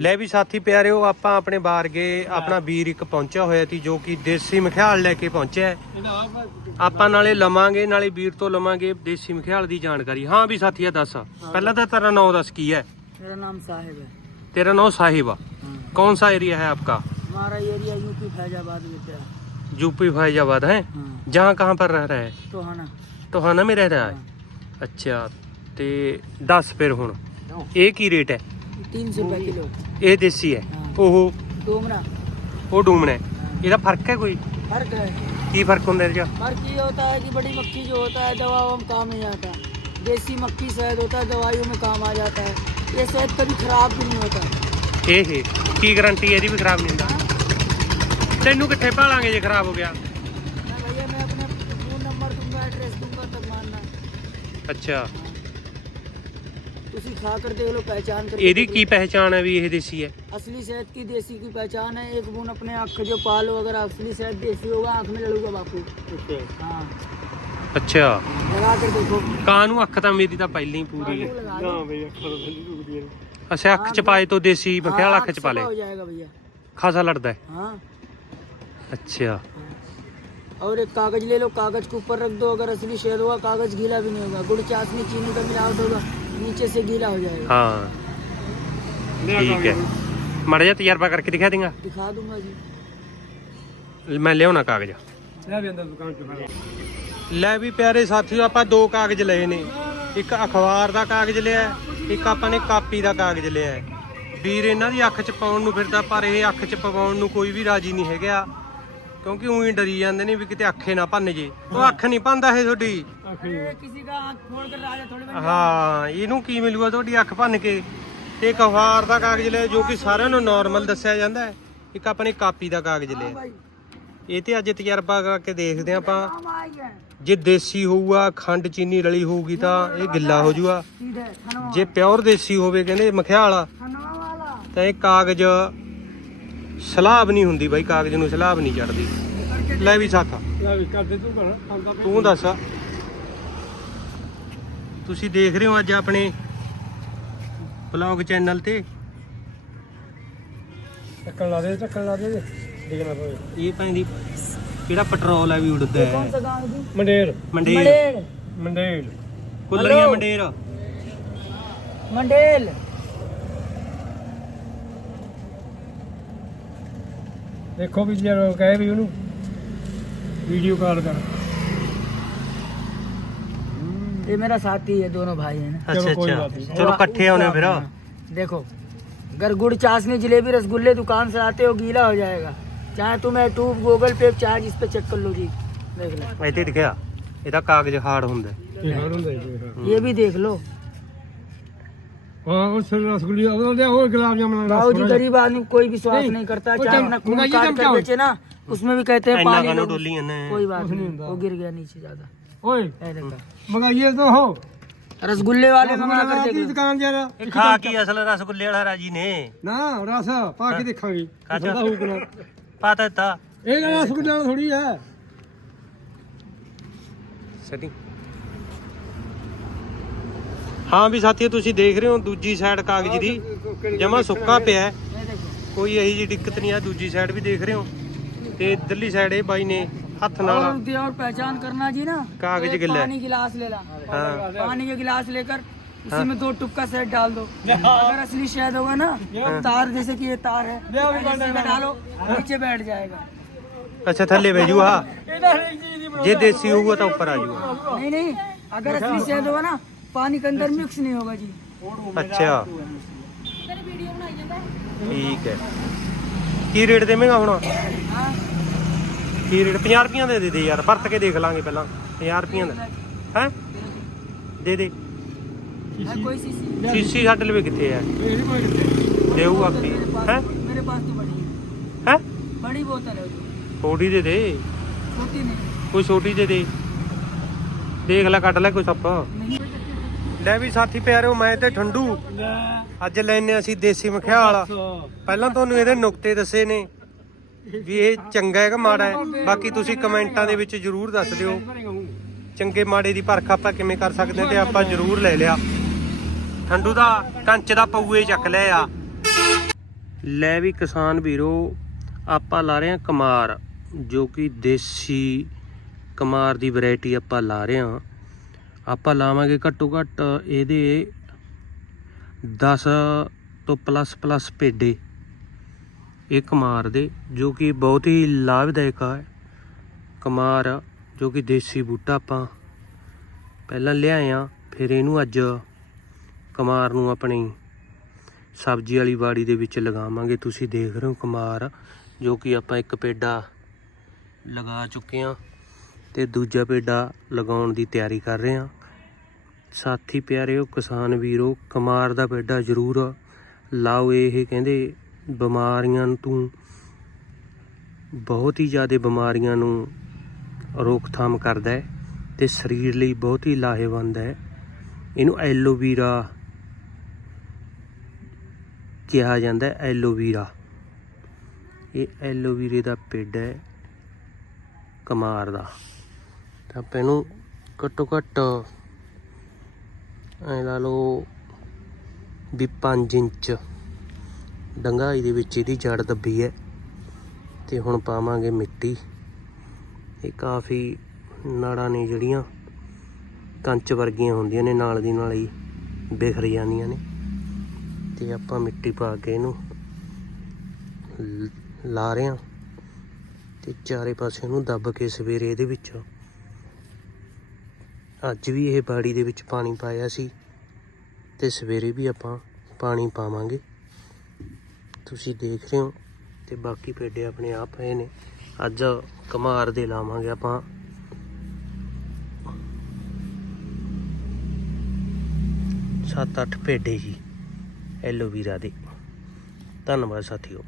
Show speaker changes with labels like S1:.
S1: ਲੈ ਵੀ ਸਾਥੀ ਪਿਆਰਿਓ ਆਪਾਂ ਆਪਣੇ ਬਾਰਗੇ ਆਪਣਾ ਵੀਰ ਇੱਕ ਪਹੁੰਚਿਆ ਹੋਇਆ ਸੀ ਜੋ ਕਿ ਦੇਸੀ ਮਖਿਆਲ ਲੈ ਕੇ ਪਹੁੰਚਿਆ
S2: ਆਪਾਂ
S1: ਨਾਲੇ ਲਵਾਂਗੇ ਨਾਲੇ ਵੀਰ ਤੋਂ ਲਵਾਂਗੇ ਦੇਸੀ ਮਖਿਆਲ ਦੀ ਜਾਣਕਾਰੀ। ਹਾਂ ਵੀ ਸਾਥੀਆ ਦੱਸ ਪਹਿਲਾਂ ਤਾਂ ਤੇਰਾ ਨਾਮ ਦੱਸ ਕੀ ਹੈ?
S3: मेरा नाम साहिब है
S1: ਤੇਰਾ ਨਾਮ ਸਾਹਿਬ
S3: ਆ।
S1: ਕੌਣ ਸਾ ਏਰੀਆ ਹੈ ਆਪਕਾ?
S3: हमारा एरिया यूपी फैजाबाद में है
S1: यूपी फैजाबाद है
S3: हाँ।
S1: जहाँ कहाँ पर रह रहा है
S3: टोहाना
S1: टोहाना में रह रहा है अच्छा ते दस फिर हूँ ये की
S3: रेट 300 रुपए किलो
S1: ਇਹ ਦੇਸੀ ਹੈ
S3: ਹਾਂ।
S1: ਉਹ
S3: डोमरा
S1: ਉਹ ਡੂਮਣਾ ਹੈ। ਇਹਦਾ ਫ਼ਰਕ ਹੈ ਕੋਈ
S3: फर्क है
S1: ਕੀ ਫ਼ਰਕ ਹੁੰਦਾ ਇਹਦੇ 'ਚ
S3: फर्क ये होता है कि बड़ी मक्खी जो होता है दवाओं में काम नहीं आता देसी मक्खी शहद होता है दवाइयों में काम आ जाता है ये शहद कभी खराब भी नहीं होता
S1: ਇਹ ਇਹ। ਕੀ ਗਾਰੰਟੀ ਹੈ ਇਹਦੀ ਵੀ ਖਰਾਬ ਨਹੀਂ ਹੁੰਦਾ ਤੈਨੂੰ ਕਿੱਥੇ ਭਾਲਾਂਗੇ ਜੇ ਖਰਾਬ ਹੋ ਗਿਆ
S3: मैं भैया मैं अपने फोन नंबर दूंगा एड्रेस दूंगा तब मानना
S1: अच्छा
S3: उसी खा कर देख लो पहचान कर
S1: ਇਹਦੀ ਕੀ ਪਹਿਚਾਣ ਹੈ ਵੀ ਇਹ ਦੇਸੀ ਹੈ
S3: असली शहद की देसी की पहचान है एक बूंद अपने आँख जो पालो अगर असली शहद देसी होगा आँख में लड़ूगा बापू हाँ
S1: ਅੱਛਾ
S3: लगा कर देखो
S1: ਕਾਂ ਨੂੰ ਅੱਖ ਤਾਂ ਮੇਰੀ ਤਾਂ ਪਹਿਲਾਂ ਹੀ ਪੂਰੀ ਹੈ
S3: बापू लगा
S2: ਨਾ
S3: दो।
S2: ਬਈ ਅੱਖਾਂ ਤੋਂ ਥੱਲੇ ਰੁਕਦੀਆਂ ਨੇ
S1: ਅੱਛਾ ਅੱਖ ਚ ਪਾਏ ਤੋਂ ਦੇਸੀ
S3: हाँ,
S1: ਮਖਿਆਲ ਅੱਖ
S3: आँख
S1: ਚ ਪਾ
S3: सफा
S1: ਲੈ
S3: हो जाएगा भैया
S1: ਖਾਸਾ ਲੜਦਾ ਹੈ
S3: हाँ
S1: ਅੱਛਾ
S3: और एक कागज ले लो कागज के ऊपर रख दो अगर असली शहद होगा कागज गीला भी नहीं होगा गुड़ चाशनी चीनी का मिलावट होगा नीचे से गीला हो जाएगा
S1: ਹਾਂ
S2: ਲਿਆ
S1: ਠੀਕ ਹੈ ਮਾੜਾ ਜਿਹਾ ਤਜਰਬਾ ਕਰਕੇ ਦਿਖਾ ਦੇਗਾ
S3: दिखा दूंगा जी
S1: ਮੈਂ ਲਿਆਉਣਾ ਕਾਗਜ਼
S2: ਲੈ ਵੀ ਅੰਦਰ ਦੁਕਾਨ ਚ ਖੜਾ
S1: ਲੈ ਵੀ ਪਿਆਰੇ ਸਾਥੀਓ ਆਪਾਂ ਦੋ ਕਾਗਜ਼ ਲਏ ਨੇ ਇੱਕ ਅਖਬਾਰ ਦਾ ਕਾਗਜ਼ ਲਿਆ ਹੈ, ਇੱਕ ਆਪਾਂ ਨੇ ਕਾਪੀ ਦਾ ਕਾਗਜ਼ ਲਿਆ ਹੈ। ਵੀਰ ਇਹਨਾਂ ਦੀ ਅੱਖ 'ਚ ਪਾਉਣ ਨੂੰ ਫਿਰਦਾ ਪਰ ਇਹ ਅੱਖ 'ਚ ਪਵਾਉਣ ਨੂੰ ਕੋਈ ਵੀ ਰਾਜੀ ਨਹੀਂ ਹੈਗਾ ਕਿਉਂਕਿ ਉਹੀ ਡਰੀ ਜਾਂਦੇ ਨੇ ਵੀ ਕਿਤੇ ਅੱਖੇ ਨਾ ਭੰਨ ਜੇ ਉਹ ਅੱਖ ਨਹੀਂ ਭੰਦਾ ਇਹ ਤੁਹਾਡੀ
S3: ਇਹ
S1: ਹਾਂ ਕੀ ਮਿਲੂਗਾ ਤੁਹਾਡੀ ਅੱਖ ਭੰਨ ਕੇ? ਤੇ ਇੱਕ ਦਾ ਕਾਗਜ਼ ਲਿਆ ਜੋ ਕਿ ਸਾਰਿਆਂ ਨੂੰ ਨਾਰਮਲ ਦੱਸਿਆ ਜਾਂਦਾ ਇੱਕ ਆਪਣੇ ਕਾਪੀ ਦਾ ਕਾਗਜ਼ ਲਿਆ। ਇਹ ਤੇ ਅੱਜ ਤਜਰਬਾ ਕਰਕੇ ਦੇਖਦੇ ਆਂ ਆਪਾਂ। ਜੇ ਦੇਸੀ ਹੋਊਗਾ ਖੰਡ ਚੀਨੀ ਰਲੀ ਹੋਊਗੀ ਤਾਂ ਇਹ ਗਿੱਲਾ ਹੋ
S3: ਜੂਗਾ।
S1: ਜੇ ਪਿਓਰ ਦੇਸੀ ਹੋਵੇ ਕਹਿੰਦੇ ਮਖਿਆਲਾ ਤਾਂ ਇਹ ਕਾਗਜ਼ ਸਲਾਬ ਨਹੀਂ ਹੁੰਦੀ ਬਾਈ ਕਾਗਜ਼ ਨੂੰ ਸਲਾਬ ਨਹੀਂ ਚੜਦੀ। ਲੈ ਵੀ ਸਾਥਾ।
S2: ਲੈ ਵੀ ਕਰਦੇ ਤੂੰ
S1: ਤੂੰ ਦੱਸ। ਤੁਸੀਂ ਦੇਖ ਰਹੇ ਹੋ ਅੱਜ ਆਪਣੇ ਬਲੌਗ ਚੈਨਲ ਤੇ।
S2: ਟੱਕਣ ਲਾ ਦੇ ਟੱਕਣ ਲਾ ਦੇ। ਦੇਖਣਾ ਪਵੇ
S1: ਇਹ ਪੈਂਦੀ ਕਿਹੜਾ ਪੈਟਰੋਲ ਆ ਵੀ
S3: ਉੜਦਾ
S1: ਹੈ।
S2: ਮੰਡੇਰ।
S1: ਮੰਡੇਰ।
S2: ਮੰਡੇਰ।
S1: ਕੁੱਲਰੀਆਂ ਮੰਡੇਰ।
S3: ਮੰਡੇਲ
S2: ਦੇਖੋ ਵੀ ਜੇ ਕਹੇ ਵੀ ਉਹਨੂੰ। ਵੀਡੀਓ ਕਾਲ ਕਰ।
S3: ये मेरा साथी है दोनों भाई हैं ना
S1: ਅੱਛਾ
S2: ਚਲੋ ਕੋਈ
S1: ਅੱਛਾ
S2: ਬਾਤ ਨਹੀਂ।
S1: ਚਲੋ ਇਕੱਠੇ ਆਉਣੇ ਫਿਰ
S3: हाँ, देखो अगर गुड़ चाशनी जलेबी रसगुल्ले दुकान से आते हो गीला हो जाएगा चाहे तुम यूट्यूब गूगल पे चार्ज इस पे चेक कर लो जी देख लो
S1: ਇੱਥੇ ਲਿਖਿਆ ਇਹਦਾ ਕਾਗਜ਼ ਹਾਰਡ ਹੁੰਦਾ ਹੈ।
S2: ਇਹ ਹਾਰ ਹੁੰਦਾ ਜੀ ਹਾਂ।
S3: ये भी देख लो
S2: ਹਾਂ ਉਹ ਸਰ ਰਸਗੁੱਲੀ ਉਹ ਦੇ ਹੋਰ ਗੁਲਾਬ ਜਾਮਨ
S3: बाबू जी गरीब आदमी कोई विश्वास
S2: नहीं,
S3: नहीं करता
S2: वो
S3: चाहे
S2: चम-
S3: अपना खून
S2: मंगाइए
S3: काट
S2: चमचाओ।
S3: कर बेचे ना उसमें भी कहते हैं
S1: ਇੰਨਾ
S3: पानी
S1: ਕਾਨੂੰ
S3: लो।
S1: ਡੋਲੀ ਜਾਂਦਾ ਹੈ।
S3: कोई बात
S2: कुछ नहीं
S3: नहीं
S2: होता।
S3: वो गिर गया नीचे ज्यादा
S2: ਓਏ
S3: ये देखो
S2: ਮੰਗਾਈਏ ਤਾਂ ਹੋ
S3: रसगुल्ले वाले मंगा कर
S2: ਦੀ
S3: देख लो
S2: ਦੁਕਾਨ ਜਰਾ
S1: ਇਹ ਖਾ ਕੀ ਅਸਲ ਰਸਗੁੱਲੇ ਵਾਲਾ ਰਾਜੀ ਨੇ
S2: ਨਾ ਰਸ ਪਾ ਕੇ ਦੇਖਾਂਗੇ
S1: ਕਾਹਦਾ?
S2: ਠੰਡਾ ਹੋਊ ਕਿ ਨਾ
S1: ਪਤਾ ਤਾ
S2: ਇਹ ਕਹਿੰਦਾ ਰਸਗੁੱਲੇ ਨਾਲ ਥੋੜੀ ਹੈ
S1: ਸੈਟਿੰਗ ਹਾਂ ਵੀ ਸਾਥੀਓ ਤੁਸੀਂ ਦੇਖ ਰਹੇ ਹੋ ਦੂਜੀ ਸਾਈਡ ਕਾਗਜ਼ ਦੀ ਜਮਾ ਸੁੱਕਾ ਪਿਆ ਹੈ।
S3: ये देखो
S1: ਕੋਈ ਇਹੀ ਜੀ ਦਿੱਕਤ ਨਹੀਂ ਆ ਦੂਜੀ ਸਾਈਡ ਵੀ ਦੇਖ ਰਹੇ ਹੋ ਤੇ ਇਧਰਲੀ ਸਾਈਡ ਇਹ ਬਾਈ ਨੇ ਹੱਥ ਨਾਲ
S3: और दे और पहचान करना जी ना
S1: कागज
S3: तो एक
S1: गिल्ला है।
S3: पानी गिलास ले ला
S1: हाँ
S3: पानी के गिलास लेकर
S1: हाँ।
S3: उसी में दो टुक्का शहद डाल दो अगर असली शहद होगा ना तार जैसे कि ये तार है ऐसे में डालो नीचे बैठ जाएगा
S1: ਅੱਛਾ ਥੱਲੇ ਬਹਿ ਜੂ ਆ ਜੇ ਦੇਸੀ ਹੋਊਗਾ ਤਾਂ ਉੱਪਰ ਆ ਜੂਗਾ
S3: नहीं नहीं अगर असली शहद होगा ना पानी के अंदर मिक्स नहीं होगा जी
S1: ਅੱਛਾ ਠੀਕ ਹੈ ਕੀ ਰੇਟ ਦੇਵੇਂਗਾ ਹੁਣ
S3: हाँ
S1: ਕੀ ਰੇਟ? 50 ਰੁਪਈਆਂ ਦੇ ਦੇ ਦੇ ਯਾਰ ਵਰਤ ਕੇ ਦੇਖ ਲਾਂਗੇ ਪਹਿਲਾਂ 50 ਰੁਪਈਆਂ ਦਾ। ਹੈ? ਦੇ ਦੇ। ਸੀਸੀ। ਸਾਡੇ ਲਵੇ ਕਿੱਥੇ ਹੈ।
S2: ਮੇਰੀ ਕੋਈ
S1: ਆਪੀ ਹੈ?
S3: ਮੇਰੇ ਪਾਸ ਤਾਂ ਬੜੀ
S1: ਹੈ।
S3: ਬੜੀ ਬੋਤਲ ਹੈ
S1: ਥੋੜੀ ਦੇ ਦੇ।
S3: ਛੋਟੀ ਨਹੀਂ।
S1: ਕੋਈ ਛੋਟੀ ਦੇ ਦੇ। ਦੇਖ ਲੈ ਕੱਢ ਲੈ ਕੋਈ ਸੱਪ ਲੈ ਵੀ ਸਾਥੀ ਪਿਆਰਿਓ ਮੈਂ ਤੇ ਠੰਡੂ। ਅੱਜ ਲੈਨੇ ਅਸੀਂ ਦੇਸੀ ਮਖਿਆਲ। ਪਹਿਲਾਂ ਤੁਹਾਨੂੰ ਇਹਦੇ ਨੁਕਤੇ ਦੱਸੇ ਨੇ। ਵੀ ਇਹ ਚੰਗਾ ਹੈ ਕਿ ਮਾੜਾ ਹੈ। ਬਾਕੀ ਤੁਸੀਂ ਕਮੈਂਟਾਂ ਦੇ ਵਿੱਚ ਜਰੂਰ ਦੱਸ ਦਿਓ। ਚੰਗੇ ਮਾੜੇ ਦੀ ਪਰਖ ਆਪਾਂ ਕਿਵੇਂ ਕਰ ਸਕਦੇ ਹਾਂ ਤੇ ਆਪਾਂ ਜਰੂਰ ਲੈ ਲਿਆ। ਠੰਡੂ ਦਾ ਕੰਚ ਦਾ ਪਊਏ ਚੱਕ ਲਿਆ ਆ। ਲੈ ਵੀ ਕਿਸਾਨ ਵੀਰੋ, ਆਪਾਂ ਲਾ ਰਹੇ ਹਾਂ ਕਮਾਰ, ਜੋ ਕਿ ਦੇਸੀ ਕਮਾਰ ਦੀ ਵੈਰਾਈਟੀ ਆਪਾਂ ਲਾ ਰਹੇ ਹਾਂ। ਆਪਾਂ ਲਾਵਾਂਗੇ ਘੱਟੋ ਘੱਟ ਇਹਦੇ 10 ਤੋਂ ਪਲੱਸ ਪਲੱਸ ਪੇਡੇ। ਇਹ ਕਮਾਰ ਦੇ, ਜੋ ਕਿ ਬਹੁਤ ਹੀ ਲਾਭਦਾਇਕ ਆ। ਕਮਾਰ ਜੋ ਕਿ ਦੇਸੀ ਬੂਟਾ ਆਪਾਂ ਪਹਿਲਾਂ ਲਿਆਏ ਆ, ਫਿਰ ਇਹਨੂੰ ਅੱਜ ਕਮਾਰ ਨੂੰ ਆਪਣੀ ਸਬਜ਼ੀ ਵਾਲੀ ਬਾੜੀ ਦੇ ਵਿੱਚ ਲਗਾਵਾਂਗੇ। ਤੁਸੀਂ ਦੇਖ ਰਹੇ ਹੋ ਕਮਾਰ ਜੋ ਕਿ ਆਪਾਂ ਇੱਕ ਪੇਡਾ ਲਗਾ ਚੁੱਕੇ ਹਾਂ ਤੇ ਦੂਜਾ ਪੇਡਾ ਲਗਾਉਣ ਦੀ ਤਿਆਰੀ ਕਰ ਰਹੇ ਹਾਂ ਸਾਥੀ ਪਿਆਰਿਓ, ਕਿਸਾਨ ਵੀਰੋ ਕਮਾਰ ਦਾ ਪੇਡਾ ਜ਼ਰੂਰ ਲਾਓ, ਇਹ ਕਹਿੰਦੇ ਬਿਮਾਰੀਆਂ ਤੋਂ ਬਹੁਤ ਹੀ ਜ਼ਿਆਦਾ ਬਿਮਾਰੀਆਂ ਨੂੰ ਰੋਕਥਾਮ ਕਰਦਾ ਹੈ ਤੇ ਸਰੀਰ ਲਈ ਬਹੁਤ ਹੀ ਲਾਹੇਵੰਦ ਹੈ। ਇਹਨੂੰ ਐਲੋਵੀਰਾ ਕਿਹਾ ਜਾਂਦਾ ਹੈ ਐਲੋਵੀਰਾ ਇਹ ਐਲੋਵੀਰੇ ਦਾ ਪੇੜ ਹੈ ਕਮਾਰ ਦਾ। ਤਾਂ ਆਪਾਂ ਇਹਨੂੰ ਘੱਟੋ ਘੱਟ ਐ ਲਾ ਲਓ ਵੀ 5 ਇੰਚ ਡੰਗਾਈ ਦੇ ਵਿੱਚ ਇਹਦੀ ਜੜ ਦੱਬੀ ਹੈ ਤੇ ਹੁਣ ਪਾਵਾਂਗੇ ਮਿੱਟੀ। ਇਹ ਕਾਫੀ ਨਾੜਾਂ ਨੇ ਜਿਹੜੀਆਂ ਕੰਚ ਵਰਗੀਆਂ ਹੁੰਦੀਆਂ ਨੇ, ਨਾਲ ਦੀ ਨਾਲ ਹੀ ਬਿਖਰ ਜਾਂਦੀਆਂ ਨੇ। ਤੇ ਆਪਾਂ ਮਿੱਟੀ ਪਾ ਕੇ ਇਹਨੂੰ ਲਾ ਰਹੇ ਹਾਂ ਤੇ ਚਾਰੇ ਪਾਸੇ ਨੂੰ ਦੱਬ ਕੇ ਸਵੇਰੇ ਇਹਦੇ ਵਿੱਚ। ਅੱਜ ਵੀ ਇਹ ਬਾੜੀ ਦੇ ਵਿੱਚ ਪਾਣੀ ਪਾਇਆ ਸੀ ਤੇ ਸਵੇਰੇ ਵੀ ਆਪਾਂ ਪਾਣੀ ਪਾਵਾਂਗੇ। ਤੁਸੀਂ ਦੇਖ ਰਹੇ ਹੋ ਤੇ ਬਾਕੀ ਪੇਡੇ ਆਪਣੇ ਆਪ ਪਏ ਨੇ। ਅੱਜ ਕਮਾਰ ਦੇ ਲਾਵਾਂਗੇ ਆਪਾਂ। ਸੱਤ ਅੱਠ ਪੇਡੇ ਜੀ, ਐਲੋਵੀਰਾ ਦੇ। ਧੰਨਵਾਦ ਸਾਥੀਓ।